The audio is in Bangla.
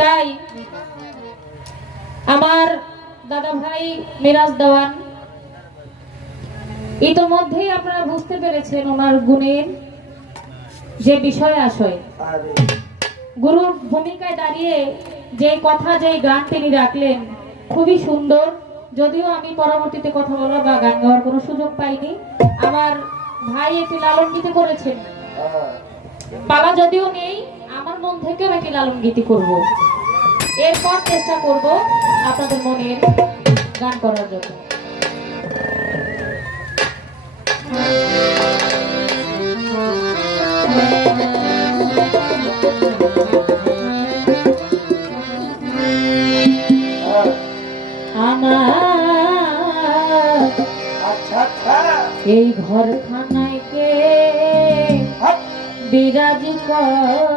তাই আমার দাদা ভাই মিরাজ দেওয়ান ইতোমধ্যেই আপনারা বুঝতে পেরেছেন ওনার গুণের যে বিষয় আশয়। গুরুর ভূমিকায় দাঁড়িয়ে যে কথা যে গান তিনি রাখলেন খুবই সুন্দর। যদিও আমি পরবর্তীতে কথা বলা বা গান গাওয়ার কোনো সুযোগ পাইনি। আমার ভাই একটি লালন গীতি করেছেন, পালা যদিও নেই, আমার মন থেকেও একটি লালন গীতি করব। এরপর চেষ্টা করব আপনাদের মনের গান করার জন্য। এই ঘর খানায় কে বিরাজ করে